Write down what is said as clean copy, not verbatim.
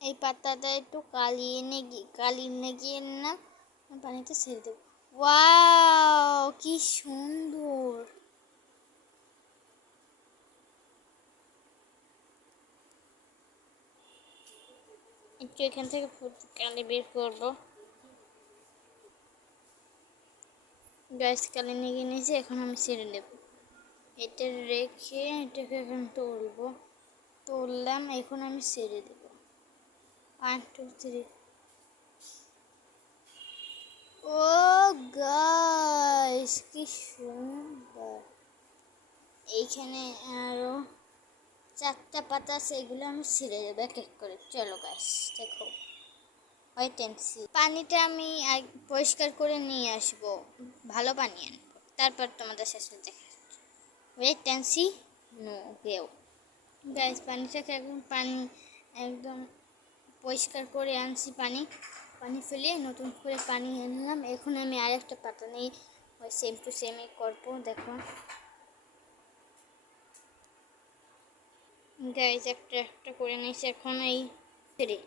এই পাতাটা একটু কালিয়ে না পানিতে ছেড়ে দেবো। ওয়াও, কি সুন্দর! একটু এখান থেকে কালি বের করবো। গ্যাস কালি নিয়ে নিয়েছি, এখন আমি ছেড়ে দেবো। এটা রেখে এটাকে এখন তুললাম, এখন আমি ছেড়ে দেবো। 1 2 3। ও গাইস, কি সুন্দর! এইখানে আরো 4টা পাতা আছে, এগুলো আমি ছেড়ে দেবো এক এক করে। চলো গাইস, দেখো। Wait and see. পানিটা আমি পরিষ্কার করে নিয়ে আসবো, ভালো পানি আনবো, তারপর তোমাদের সাথে দেখা। Wait and see. নো গেও। গাইস, পানিটাকে একদম পরিষ্কার করে আনছি। পানি ফেলে নতুন করে পানি আনলাম। এখন আমি আরেকটা পাতা নিয়ে ওই সেম টু সেমই করবো, দেখো। গাইস, একটা একটা করে নিয়েছি, এখন এই ফেরে